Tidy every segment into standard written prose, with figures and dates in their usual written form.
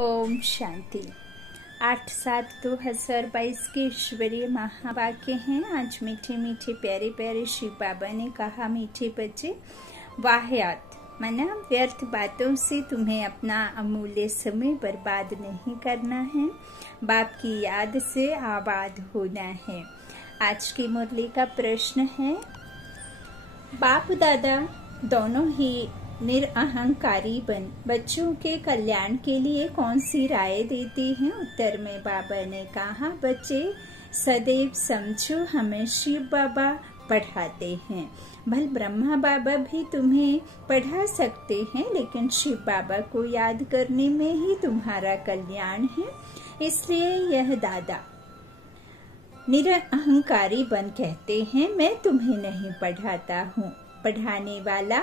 ओम शांति। 8/7/2022 के ईश्वरीय महावाक्य हैं। आज मीठे मीठे प्यारे प्यारे शिव बाबा ने कहा, मीठे बच्चे, वाहियात माना व्यर्थ बातों से तुम्हें अपना अमूल्य समय बर्बाद नहीं करना है, बाप की याद से आबाद होना है। आज की मुरली का प्रश्न है, बाप दादा दोनों ही निरअहंकारी बन बच्चों के कल्याण के लिए कौन सी राय देते हैं। उत्तर में बाबा ने कहा, बच्चे सदैव समझो हमें शिव बाबा पढ़ाते हैं। भले ब्रह्मा बाबा भी तुम्हें पढ़ा सकते हैं, लेकिन शिव बाबा को याद करने में ही तुम्हारा कल्याण है। इसलिए यह दादा निरअहंकारी बन कहते हैं, मैं तुम्हें नहीं पढ़ाता हूँ। पढ़ाने वाला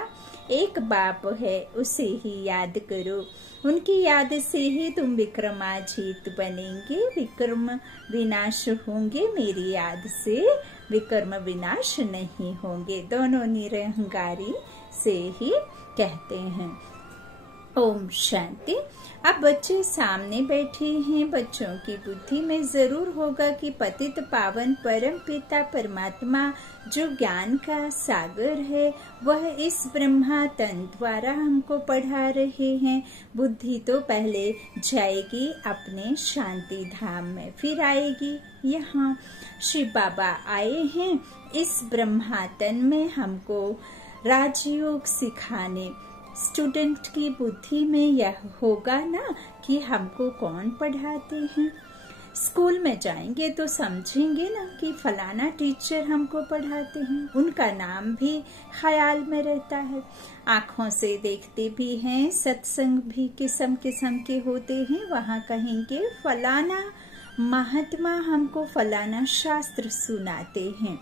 एक बाप है, उसे ही याद करो। उनकी याद से ही तुम विक्रमाजीत बनेंगे, विक्रम विनाश होंगे। मेरी याद से विक्रम विनाश नहीं होंगे। दोनों निरअहंकारी से ही कहते हैं। ओम शांति। अब बच्चे सामने बैठे हैं, बच्चों की बुद्धि में जरूर होगा कि पतित पावन परम पिता परमात्मा जो ज्ञान का सागर है, वह इस ब्रह्मा तन द्वारा हमको पढ़ा रहे हैं। बुद्धि तो पहले जाएगी अपने शांति धाम में, फिर आएगी यहाँ। शिव बाबा आए हैं इस ब्रह्मा तन में हमको राजयोग सिखाने। स्टूडेंट की बुद्धि में यह होगा ना कि हमको कौन पढ़ाते हैं। स्कूल में जाएंगे तो समझेंगे ना कि फलाना टीचर हमको पढ़ाते हैं, उनका नाम भी ख्याल में रहता है। आँखों से देखते भी हैं, सत्संग भी किस्म किस्म के होते हैं। वहाँ कहेंगे फलाना महात्मा हमको फलाना शास्त्र सुनाते हैं।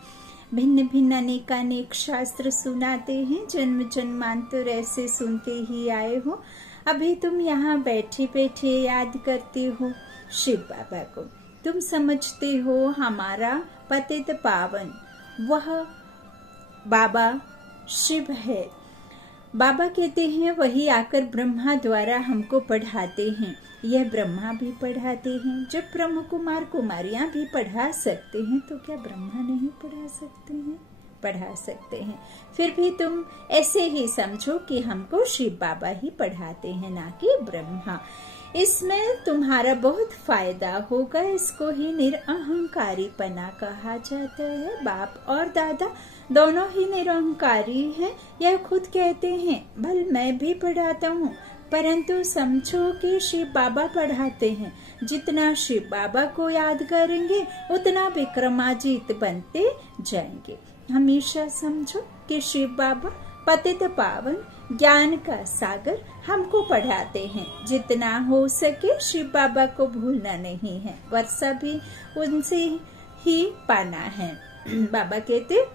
भिन्न भिन्न अनेकानेक शास्त्र सुनाते हैं, जन्म जन्मांतर ऐसे सुनते ही आए हो। अभी तुम यहाँ बैठे बैठे याद करते हो शिव बाबा को। तुम समझते हो हमारा पतित पावन वह बाबा शिव है। बाबा कहते हैं वही आकर ब्रह्मा द्वारा हमको पढ़ाते हैं। यह ब्रह्मा भी पढ़ाते हैं। जब ब्रह्म कुमार कुमारियां भी पढ़ा सकते हैं, तो क्या ब्रह्मा नहीं पढ़ा सकते हैं? पढ़ा सकते हैं। फिर भी तुम ऐसे ही समझो कि हमको शिव बाबा ही पढ़ाते हैं, ना कि ब्रह्मा। इसमें तुम्हारा बहुत फायदा होगा। इसको ही निरअहंकारीपना कहा जाता है। बाप और दादा दोनों ही निरअहंकारी हैं। यह खुद कहते हैं, भले मैं भी पढ़ाता हूँ, परंतु समझो कि शिव बाबा पढ़ाते हैं। जितना शिव बाबा को याद करेंगे, उतना विक्रमाजीत बनते जाएंगे। हमेशा समझो कि शिव बाबा पतित पावन ज्ञान का सागर हमको पढ़ाते हैं। जितना हो सके शिव बाबा को भूलना नहीं है, वर्षा भी उनसे ही पाना है। बाबा कहते,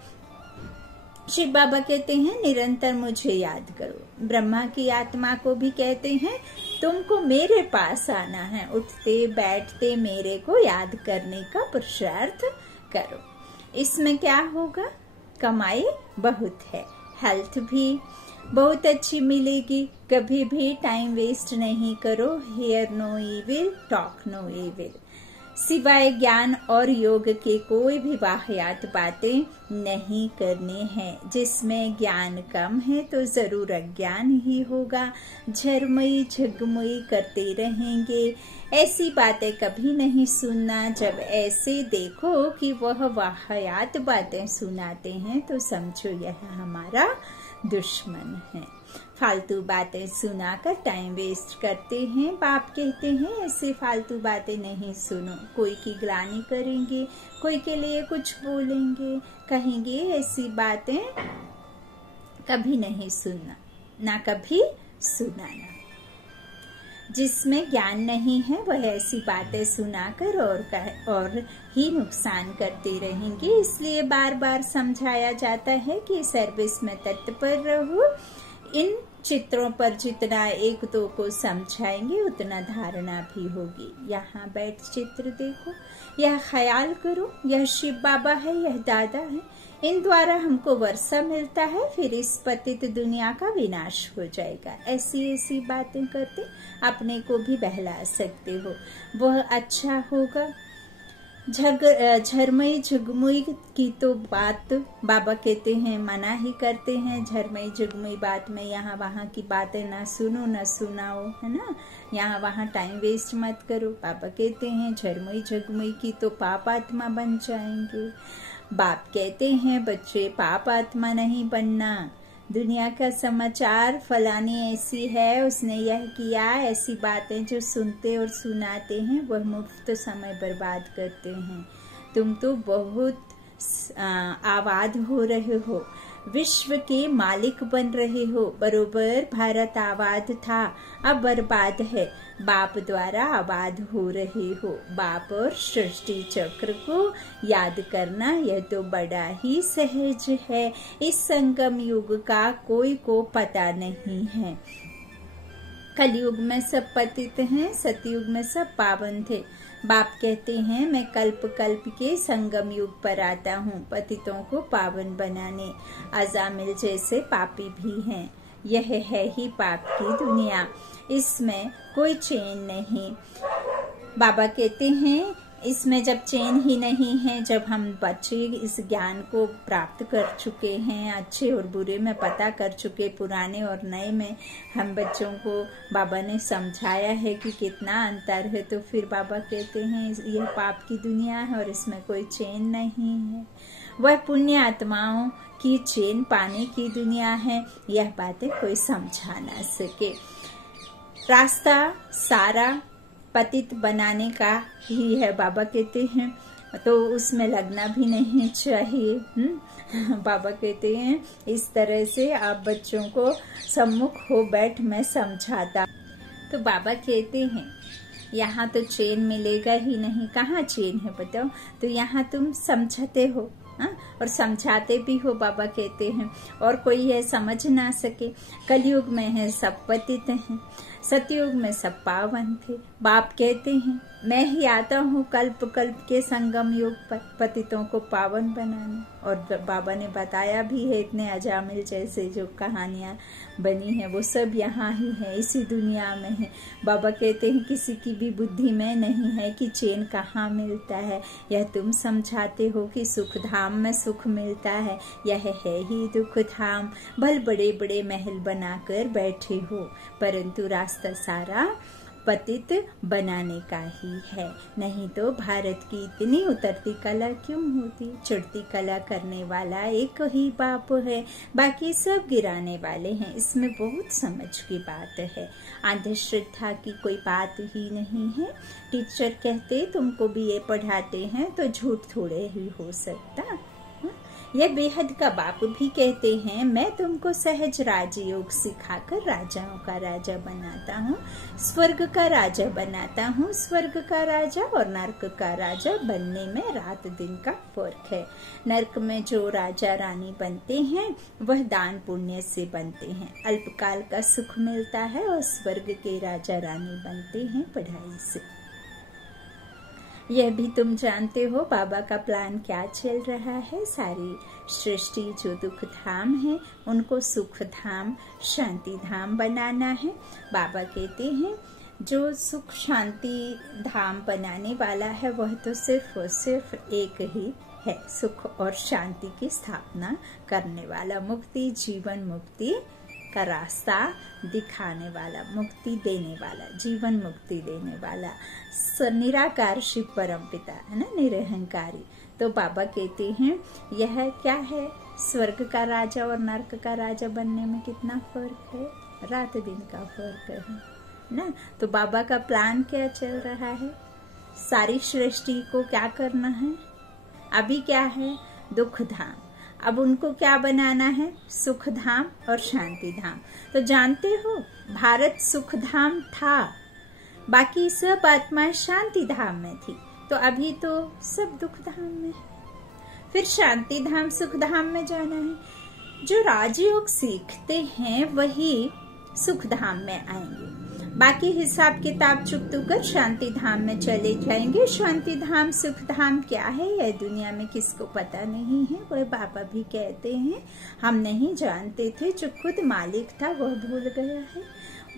शिव बाबा कहते हैं, निरंतर मुझे याद करो। ब्रह्मा की आत्मा को भी कहते हैं, तुमको मेरे पास आना है। उठते बैठते मेरे को याद करने का पुरुषार्थ करो। इसमें क्या होगा? कमाई बहुत है, हेल्थ भी बहुत अच्छी मिलेगी। कभी भी टाइम वेस्ट नहीं करो। Hear no evil, talk no evil. सिवाय ज्ञान और योग के कोई भी वाहियात बातें नहीं करनी है। जिसमें ज्ञान कम है तो जरूर अज्ञान ही होगा। झरमई झगमई करते रहेंगे। ऐसी बातें कभी नहीं सुनना। जब ऐसे देखो कि वह वाहियात बातें सुनाते हैं, तो समझो यह हमारा दुश्मन है। फालतू बातें सुनाकर टाइम वेस्ट करते हैं। बाप कहते हैं ऐसे फालतू बातें नहीं सुनो। कोई की ग्लानि करेंगे, कोई के लिए कुछ बोलेंगे, कहेंगे, ऐसी बातें कभी नहीं सुनना, ना कभी सुनाना। जिसमें ज्ञान नहीं है वह ऐसी बातें सुनाकर और ही नुकसान करते रहेंगे। इसलिए बार बार समझाया जाता है कि सर्विस में तत्पर रहो। इन चित्रों पर जितना एक दो को समझाएंगे, उतना धारणा भी होगी। यहाँ बैठ चित्र देखो, यह ख्याल करो, यह शिव बाबा है, यह दादा है। इन द्वारा हमको वर्षा मिलता है, फिर इस पतित दुनिया का विनाश हो जाएगा। ऐसी ऐसी बातें करते अपने को भी बहला सकते हो, वह अच्छा होगा। झरमई झुगमुई की तो बात बाबा कहते हैं मना ही करते हैं। झरमई झुगमुई बात में यहाँ वहाँ की बातें ना सुनो ना सुनाओ, है ना, यहाँ वहाँ टाइम वेस्ट मत करो। बाबा कहते हैं झरमई झुगमुई की तो पाप आत्मा बन जाएंगे। बाप कहते हैं बच्चे पाप आत्मा नहीं बनना। दुनिया का समाचार फलानी ऐसी है, उसने यह किया, ऐसी बातें जो सुनते और सुनाते हैं वह मुफ्त समय बर्बाद करते हैं। तुम तो बहुत आबाद हो रहे हो, विश्व के मालिक बन रहे हो। बरोबर भारत आबाद था, अब बर्बाद है। बाप द्वारा आबाद हो रहे हो। बाप और सृष्टि चक्र को याद करना यह तो बड़ा ही सहज है। इस संगम युग का कोई को पता नहीं है। कलयुग में सब पतित हैं, सतयुग में सब पावन थे। बाप कहते हैं मैं कल्प कल्प के संगम युग पर आता हूँ पतितों को पावन बनाने। अजामिल जैसे पापी भी हैं। यह है ही पाप की दुनिया, इसमें कोई चैन नहीं। बाबा कहते हैं इसमें जब चैन ही नहीं है, जब हम बच्चे इस ज्ञान को प्राप्त कर चुके हैं, अच्छे और बुरे में पता कर चुके, पुराने और नए में हम बच्चों को बाबा ने समझाया है कि कितना अंतर है, तो फिर बाबा कहते हैं यह पाप की दुनिया है और इसमें कोई चैन नहीं है। वह पुण्य आत्माओं की चैन पाने की दुनिया है। यह बातें कोई समझा ना सके। रास्ता सारा पतित बनाने का ही है, बाबा कहते हैं, तो उसमें लगना भी नहीं चाहिए। बाबा कहते हैं इस तरह से आप बच्चों को सम्मुख हो बैठ मैं समझाता। तो बाबा कहते हैं यहाँ तो चैन मिलेगा ही नहीं। कहाँ चैन है बताओ? तो यहाँ तुम समझते हो और समझाते भी हो। बाबा कहते हैं और कोई है समझ ना सके। कलयुग में है सब पतित हैं, सतयुग में सब पावन थे। बाप कहते हैं मैं ही आता हूँ कल्प कल्प के संगम युग पर पतितों को पावन बनाने। और बाबा ने बताया भी है, इतने अजामिल जैसे जो कहानियां बनी है वो सब यहाँ ही है, इसी दुनिया में है। बाबा कहते हैं किसी की भी बुद्धि में नहीं है कि चैन कहाँ मिलता है। यह तुम समझाते हो कि सुख धाम में सुख मिलता है, यह है ही दुख धाम। भल बड़े बड़े महल बनाकर बैठे हो, परंतु रास्ता सारा पतित बनाने का ही है। नहीं तो भारत की इतनी उतरती कला क्यों होती? चढ़ती कला करने वाला एक ही बाप है, बाकी सब गिराने वाले हैं। इसमें बहुत समझ की बात है। अंधश्रद्धा की कोई बात ही नहीं है। टीचर कहते तुमको BA पढ़ाते हैं तो झूठ थोड़े ही हो सकता। यह बेहद का बाप भी कहते हैं मैं तुमको सहज राजयोग सिखाकर राजाओं का राजा बनाता हूँ, स्वर्ग का राजा बनाता हूँ। स्वर्ग का राजा और नर्क का राजा बनने में रात दिन का फर्क है। नर्क में जो राजा रानी बनते हैं वह दान पुण्य से बनते हैं, अल्पकाल का सुख मिलता है, और स्वर्ग के राजा रानी बनते हैं पढ़ाई से। यह भी तुम जानते हो बाबा का प्लान क्या चल रहा है। सारी सृष्टि जो दुख धाम है उनको सुख धाम शांति धाम बनाना है। बाबा कहते हैं जो सुख शांति धाम बनाने वाला है वह तो सिर्फ और सिर्फ एक ही है, सुख और शांति की स्थापना करने वाला, मुक्ति जीवन मुक्ति का रास्ता दिखाने वाला, मुक्ति देने वाला, जीवन मुक्ति देने वाला निराकार शिव परम पिता है ना, निरहंकारी। तो बाबा कहते हैं यह क्या है, स्वर्ग का राजा और नर्क का राजा बनने में कितना फर्क है, रात दिन का फर्क है ना। तो बाबा का प्लान क्या चल रहा है, सारी सृष्टि को क्या करना है। अभी क्या है, दुख धाम, अब उनको क्या बनाना है, सुख धाम और शांति धाम। तो जानते हो भारत सुख धाम था, बाकी सब आत्माएं शांति धाम में थी, तो अभी तो सब दुख धाम में। फिर शांति धाम सुख धाम में जाना है। जो राजयोग सीखते हैं वही सुख धाम में आएंगे। बाकी हिसाब किताब चुकता कर शांति धाम में चले जाएंगे। शांति धाम सुख धाम क्या है यह दुनिया में किसको पता नहीं है। वह बाबा भी कहते हैं हम नहीं जानते थे, जो खुद मालिक था वह भूल गया है।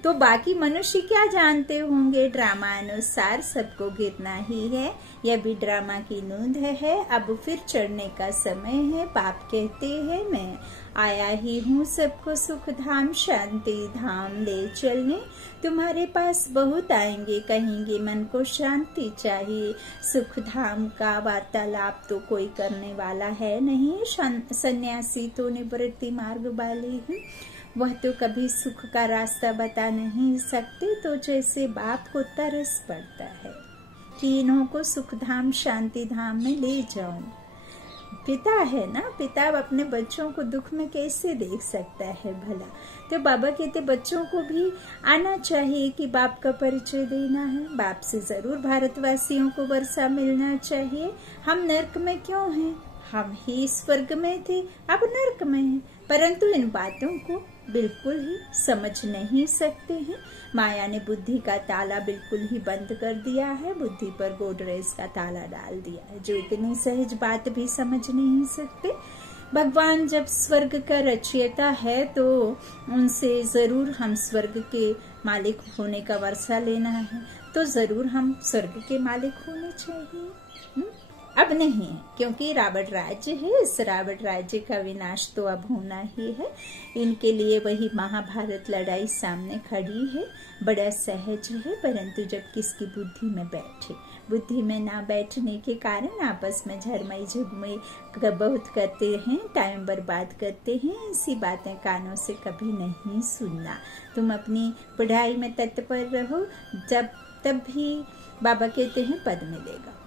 तो बाकी मनुष्य क्या जानते होंगे। ड्रामा अनुसार सबको गिरना ही है, यह भी ड्रामा की नूंद है। अब फिर चढ़ने का समय है। बाप कहते हैं मैं आया ही हूँ सबको सुख धाम शांति धाम ले चलने। तुम्हारे पास बहुत आएंगे, कहेंगे मन को शांति चाहिए। सुख धाम का वार्तालाप तो कोई करने वाला है नहीं। सन्यासी तो निवृत्ति मार्ग वाले हैं, वह तो कभी सुख का रास्ता बता नहीं सकते। तो जैसे बाप को तरस पड़ता है कि इन्हों को सुख धाम शांति धाम में ले जाऊं। पिता है ना, पिता अपने बच्चों को दुख में कैसे देख सकता है भला। तो बाबा कहते बच्चों को भी आना चाहिए कि बाप का परिचय देना है। बाप से जरूर भारतवासियों को वर्षा मिलना चाहिए। हम नर्क में क्यों हैं, हम ही स्वर्ग में थे अब नर्क में हैं। परंतु इन बातों को बिल्कुल ही समझ नहीं सकते हैं। माया ने बुद्धि का ताला बिल्कुल ही बंद कर दिया है, बुद्धि पर गोडरेज का ताला डाल दिया है, जो इतनी सहज बात भी समझ नहीं सकते। भगवान जब स्वर्ग का रचयिता है तो उनसे जरूर हम स्वर्ग के मालिक होने का वर्षा लेना है, तो जरूर हम स्वर्ग के मालिक होने चाहिए। अब नहीं, क्योंकि रावण राज्य है, इस रावण राज्य का विनाश तो अब होना ही है। इनके लिए वही महाभारत लड़ाई सामने खड़ी है। बड़ा सहज है, परंतु जब किसकी बुद्धि में बैठे, बुद्धि में ना बैठने के कारण आपस में झरमई झुगमई बहुत करते हैं, टाइम बर्बाद करते हैं। ऐसी बातें कानों से कभी नहीं सुनना। तुम अपनी पढ़ाई में तत्पर रहो, तब भी बाबा कहते हैं पद मिलेगा।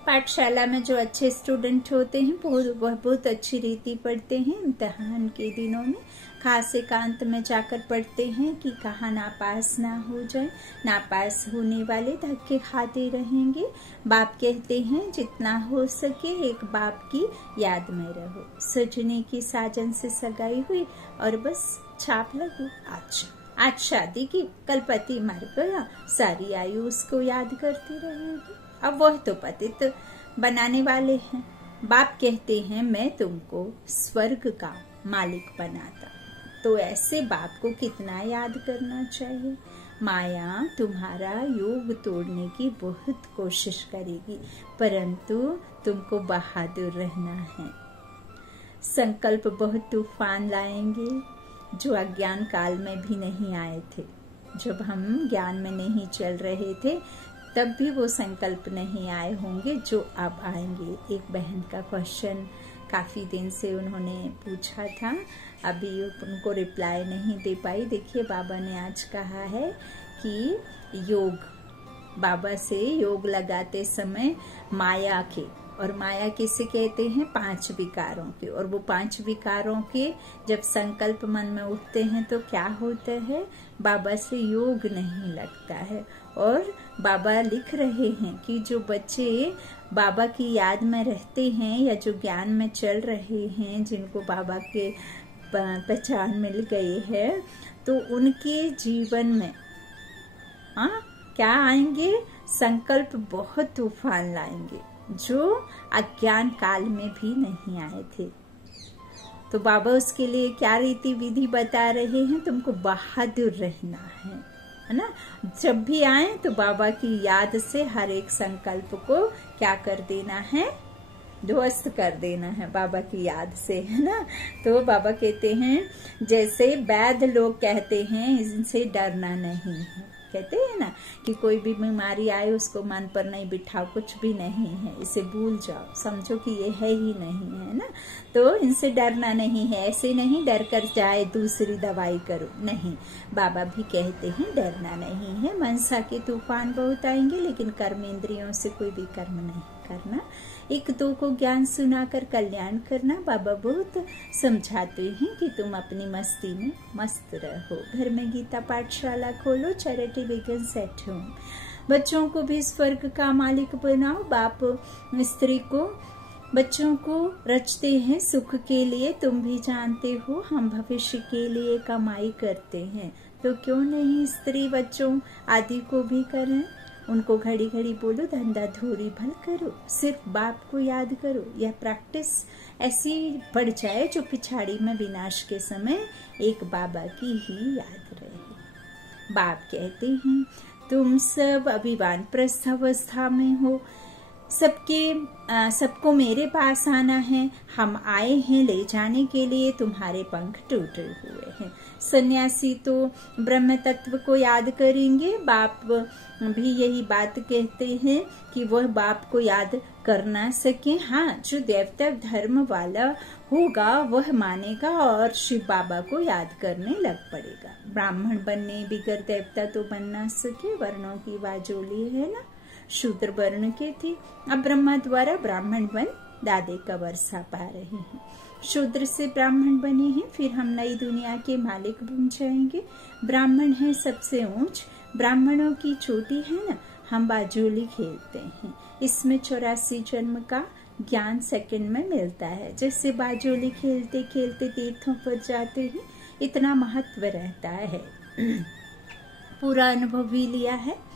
पाठशाला में जो अच्छे स्टूडेंट होते हैं वह बहुत अच्छी रीति पढ़ते हैं। इम्तिहान के दिनों में खास एकांत में जाकर पढ़ते हैं कि कहाँ नापास ना हो जाए। नापास होने वाले धक्के खाते रहेंगे। बाप कहते हैं जितना हो सके एक बाप की याद में रहो। सजने की साजन से सगाई हुई और बस छाप लगू। आज शादी की, कल पति मर गया, सारी आयु उसको याद करती रहेगी। अब वह तो पतित बनाने वाले हैं। बाप कहते हैं मैं तुमको स्वर्ग का मालिक बनाता। तो ऐसे बाप को कितना याद करना चाहिए। माया तुम्हारा योग तोड़ने की बहुत कोशिश करेगी, परंतु तुमको बहादुर रहना है। संकल्प बहुत तूफान लाएंगे जो अज्ञान काल में भी नहीं आए थे। जब हम ज्ञान में नहीं चल रहे थे तब भी वो संकल्प नहीं आए होंगे जो अब आएंगे। एक बहन का क्वेश्चन काफी दिन से उन्होंने पूछा था, अभी उनको रिप्लाई नहीं दे पाई। देखिए बाबा ने आज कहा है कि योग, बाबा से योग लगाते समय माया के, और माया किसे कहते हैं, 5 विकारों के, और वो 5 विकारों के जब संकल्प मन में उठते हैं तो क्या होता है, बाबा से योग नहीं लगता है। और बाबा लिख रहे हैं कि जो बच्चे बाबा की याद में रहते हैं या जो ज्ञान में चल रहे हैं, जिनको बाबा के पहचान मिल गई है, तो उनके जीवन में क्या आएंगे, संकल्प बहुत तूफान लाएंगे जो अज्ञान काल में भी नहीं आए थे। तो बाबा उसके लिए क्या रीति विधि बता रहे हैं, तुमको बहादुर रहना है ना। जब भी आए तो बाबा की याद से हर एक संकल्प को क्या कर देना है, ध्वस्त कर देना है बाबा की याद से, है ना। तो बाबा कहते हैं जैसे वैद्य लोग कहते हैं इनसे डरना नहीं है, कहते हैं ना कि कोई भी बीमारी आए उसको मन पर नहीं बिठाओ, कुछ भी नहीं है, इसे भूल जाओ, समझो कि ये है ही नहीं है ना। तो इनसे डरना नहीं है, ऐसे नहीं डर कर जाए दूसरी दवाई करो, नहीं। बाबा भी कहते हैं डरना नहीं है। मनसा के तूफान बहुत आएंगे लेकिन कर्म इंद्रियों से कोई भी कर्म नहीं करना। एक दो को ज्ञान सुनाकर कल्याण करना। बाबा बहुत समझाते हैं कि तुम अपनी मस्ती में मस्त रहो। घर में गीता पाठशाला खोलो, चैरिटी बिगिंस एट होम। बच्चों को भी स्वर्ग का मालिक बनाओ। बाप स्त्री को, बच्चों को रचते हैं सुख के लिए। तुम भी जानते हो हम भविष्य के लिए कमाई करते हैं, तो क्यों नहीं स्त्री बच्चों आदि को भी करें। उनको घड़ी घड़ी बोलो धंधा धूरी भल करो, सिर्फ बाप को याद करो। यह प्रैक्टिस ऐसी बढ़ जाए जो पिछाड़ी में विनाश के समय एक बाबा की ही याद रहे। बाप कहते हैं तुम सब अभी वानप्रस्थ अवस्था में हो, सबको मेरे पास आना है। हम आए हैं ले जाने के लिए, तुम्हारे पंख टूटे हुए हैं। सन्यासी तो ब्रह्म तत्व को याद करेंगे। बाप भी यही बात कहते हैं कि वह बाप को याद कर ना सके। हाँ, जो देवता धर्म वाला होगा वह मानेगा और शिव बाबा को याद करने लग पड़ेगा। ब्राह्मण बनने बिगर देवता तो बन ना सके, वर्णों की वाजोली है ना। शूद्र वर्ण के थे, अब ब्रह्मा द्वारा ब्राह्मण बन दादे का वर्षा पा रहे हैं। शूद्र से ब्राह्मण बने हैं, फिर हम नई दुनिया के मालिक बन जाएंगे। ब्राह्मण है सबसे ऊंच, ब्राह्मणों की चोटी है ना। हम बाजोली खेलते हैं, इसमें 84 जन्म का ज्ञान सेकंड में मिलता है। जैसे बाजोली खेलते खेलते तीर्थों पर जाते हैं, इतना महत्व रहता है। पूरा अनुभव भी लिया है।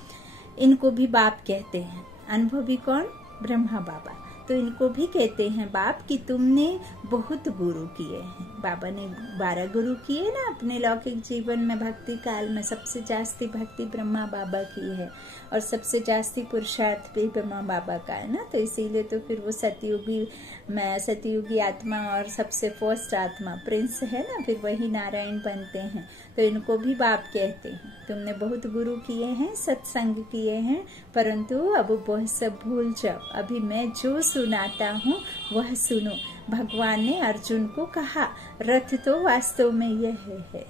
इनको भी बाप कहते हैं। अनुभवी कौन? ब्रह्मा बाबा। तो इनको भी कहते हैं बाप कि तुमने बहुत गुरु किए हैं। बाबा ने 12 गुरु किए ना अपने लौकिक जीवन में। भक्ति काल में सबसे जास्ती भक्ति ब्रह्मा बाबा की है और सबसे जास्ती पुरुषार्थ भी ब्रह्मा बाबा का है ना। तो इसीलिए तो फिर वो सतयुगी आत्मा और सबसे फर्स्ट आत्मा प्रिंस है ना, फिर वही नारायण बनते हैं। तो इनको भी बाप कहते हैं तुमने बहुत गुरु किए हैं, सत्संग किए हैं, परंतु अब वह सब भूल जाओ। अभी मैं जो सुनाता हूँ वह सुनो। भगवान ने अर्जुन को कहा रथ तो वास्तव में यह है?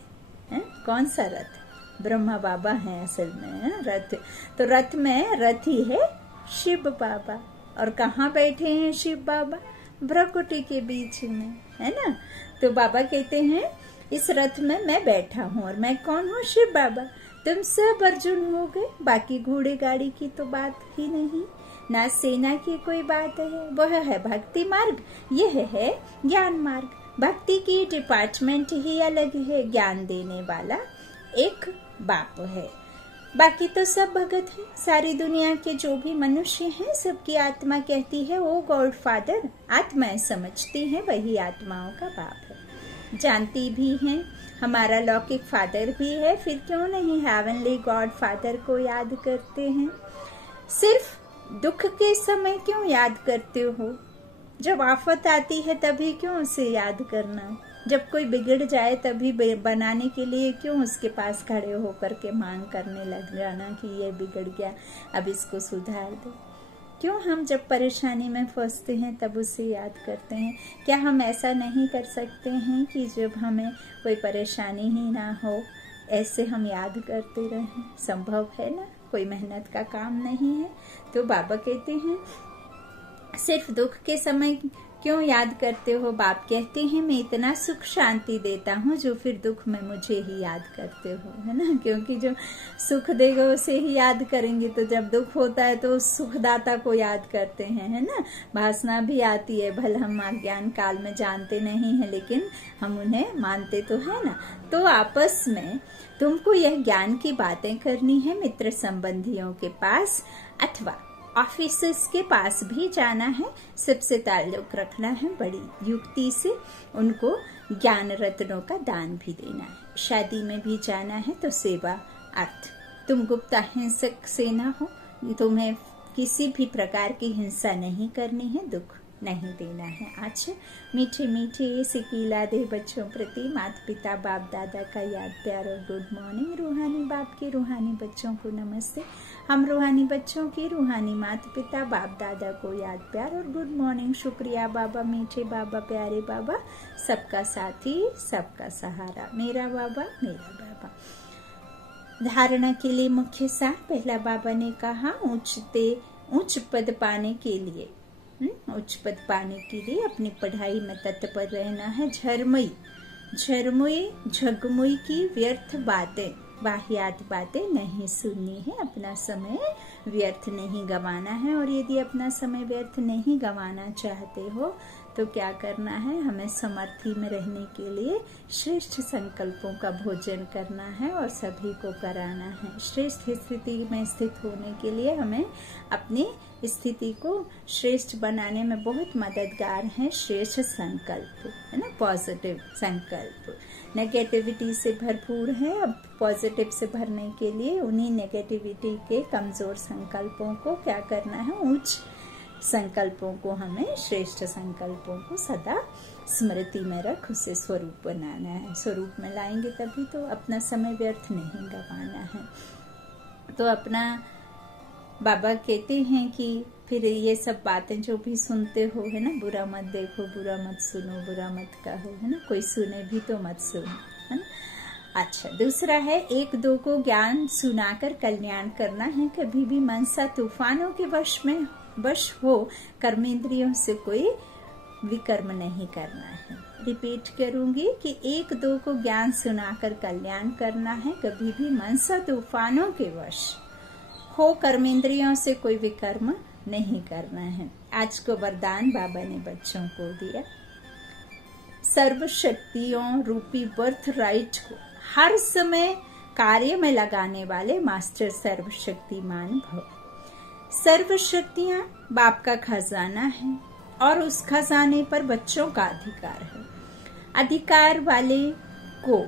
कौन सा रथ? ब्रह्मा बाबा है असल में रथ। तो रथ में रथी है शिव बाबा। और कहाँ बैठे हैं शिव बाबा? भ्रकुटी के बीच में, है ना। तो बाबा कहते हैं इस रथ में मैं बैठा हूँ और मैं कौन हूँ? शिव बाबा। तुम सब अर्जुन हो गए, बाकी घोड़े गाड़ी की तो बात ही नहीं, ना सेना की कोई बात है। वह है भक्ति मार्ग, यह है ज्ञान मार्ग। भक्ति की डिपार्टमेंट ही अलग है, ज्ञान देने वाला एक बाप है, बाकी तो सब भगत है। सारी दुनिया के जो भी मनुष्य हैं सबकी आत्मा कहती है ओ गॉड फादर। आत्माएं समझती हैं वही आत्माओं का बाप है। जानती भी हैं हमारा लौकिक फादर भी है, फिर क्यों नहीं हेवनली गॉड फादर को याद करते हैं। सिर्फ दुख के समय क्यों याद करते हो? जब आफत आती है तभी क्यों उसे याद करना? जब कोई बिगड़ जाए तभी बनाने के लिए क्यों उसके पास खड़े होकर के मांग करने लग जाना कि ये बिगड़ गया, अब इसको सुधार दो? क्यों हम जब परेशानी में फंसते हैं तब उसे याद करते हैं? क्या हम ऐसा नहीं कर सकते हैं कि जब हमें कोई परेशानी ही ना हो ऐसे हम याद करते रहें? संभव है ना, कोई मेहनत का काम नहीं है। तो बाबा कहते हैं सिर्फ दुख के समय क्यों याद करते हो? बाप कहते हैं मैं इतना सुख शांति देता हूँ जो फिर दुख में मुझे ही याद करते हो, है ना। क्योंकि जो सुख देगा उसे ही याद करेंगे, तो जब दुख होता है तो उस सुखदाता को याद करते हैं, है ना। वासना भी आती है, भले हम अज्ञान काल में जानते नहीं है लेकिन हम उन्हें मानते तो है ना। तो आपस में तुमको यह ज्ञान की बातें करनी है मित्र संबंधियों के पास अथवा ऑफिसर्स के पास भी जाना है, सबसे ताल्लुक रखना है बड़ी युक्ति से। उनको ज्ञान रत्नों का दान भी देना है। शादी में भी जाना है तो सेवा अर्थ। तुम गुप्त अहिंसक सेना हो, तुम्हें किसी भी प्रकार की हिंसा नहीं करनी है, दुख नहीं देना है। अच्छा, मीठे मीठे सिकीला दे बच्चों प्रति माता पिता बाप दादा का याद प्यार और गुड मॉर्निंग। रूहानी बाप के रूहानी बच्चों को नमस्ते। हम रूहानी बच्चों की रूहानी माता पिता बाप दादा को याद प्यार और गुड मॉर्निंग। शुक्रिया बाबा, मीठे बाबा, प्यारे बाबा, सबका साथी सबका सहारा, मेरा बाबा मेरा बाबा। धारणा के लिए मुख्य सार। पहला बाबा ने कहा उच्च पद पाने के लिए उच्च पद पाने के लिए अपनी पढ़ाई में तत्पर रहना है। झरमुई झगमुई की व्यर्थ बातें, वाहियात बातें नहीं सुननी है। अपना समय व्यर्थ नहीं गंवाना है। और यदि अपना समय व्यर्थ नहीं गंवाना चाहते हो तो क्या करना है, हमें समर्थी में रहने के लिए श्रेष्ठ संकल्पों का भोजन करना है और सभी को कराना है। श्रेष्ठ स्थिति में स्थित होने के लिए हमें अपनी स्थिति को श्रेष्ठ बनाने में बहुत मददगार है श्रेष्ठ संकल्प, है ना, पॉजिटिव संकल्प। नेगेटिविटी से भरपूर है, अब पॉजिटिव से भरने के लिए उन्हीं नेगेटिविटी के कमजोर संकल्पों को क्या करना है, उच्च संकल्पों को, हमें श्रेष्ठ संकल्पों को सदा स्मृति में रख उसे स्वरूप बनाना है। स्वरूप में लाएंगे तभी तो, अपना समय व्यर्थ नहीं गवाना है। तो अपना बाबा कहते हैं कि फिर ये सब बातें जो भी सुनते हो, है ना, बुरा मत देखो, बुरा मत सुनो, बुरा मत कहो, है ना, कोई सुने भी तो मत सुनो, है ना। अच्छा, दूसरा है, एक दो को ज्ञान सुनाकर कल्याण करना है। कभी भी मनसा तूफानों के वश हो, कर्मेंद्रियों से कोई विकर्म नहीं करना है। रिपीट करूंगी कि एक दो को ज्ञान सुनाकर कल्याण करना है, कभी भी मनसा तूफानों के वश हो, कर्मेंद्रियों से कोई विकर्म नहीं करना है। आज को वरदान बाबा ने बच्चों को दिया। सर्व शक्तियों रूपी बर्थ राइट को हर समय कार्य में लगाने वाले मास्टर सर्वशक्तिमान भव। सर्व शक्तियां बाप का खजाना है और उस खजाने पर बच्चों का अधिकार है। अधिकार वाले को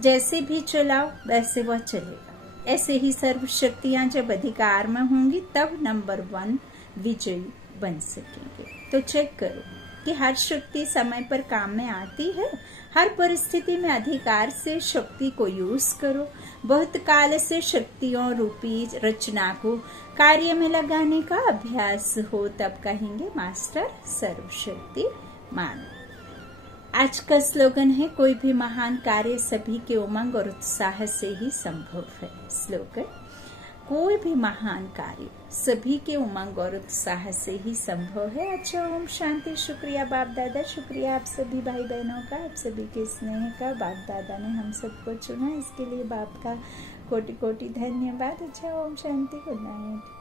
जैसे भी चलाओ वैसे वह चलेगा। ऐसे ही सर्व शक्तियां जब अधिकार में होंगी तब नंबर 1 विजयी बन सकेंगे। तो चेक करो कि हर शक्ति समय पर काम में आती है। हर परिस्थिति में अधिकार से शक्ति को यूज करो। बहुत काल से शक्तियों रूपी रचना को कार्य में लगाने का अभ्यास हो, तब कहेंगे मास्टर सर्वशक्तिमान। आज का स्लोगन है, कोई भी महान कार्य सभी के उमंग और उत्साह से ही संभव है। स्लोगन, कोई भी महान कार्य सभी के उमंग और उत्साह से ही संभव है। अच्छा, ओम शांति। शुक्रिया बाप दादा, शुक्रिया आप सभी भाई बहनों का, आप सभी के स्नेह का। बाप दादा ने हम सबको चुना, इसके लिए बाप का कोटि कोटि धन्यवाद। अच्छा, ओम शांति, गुड नाइट।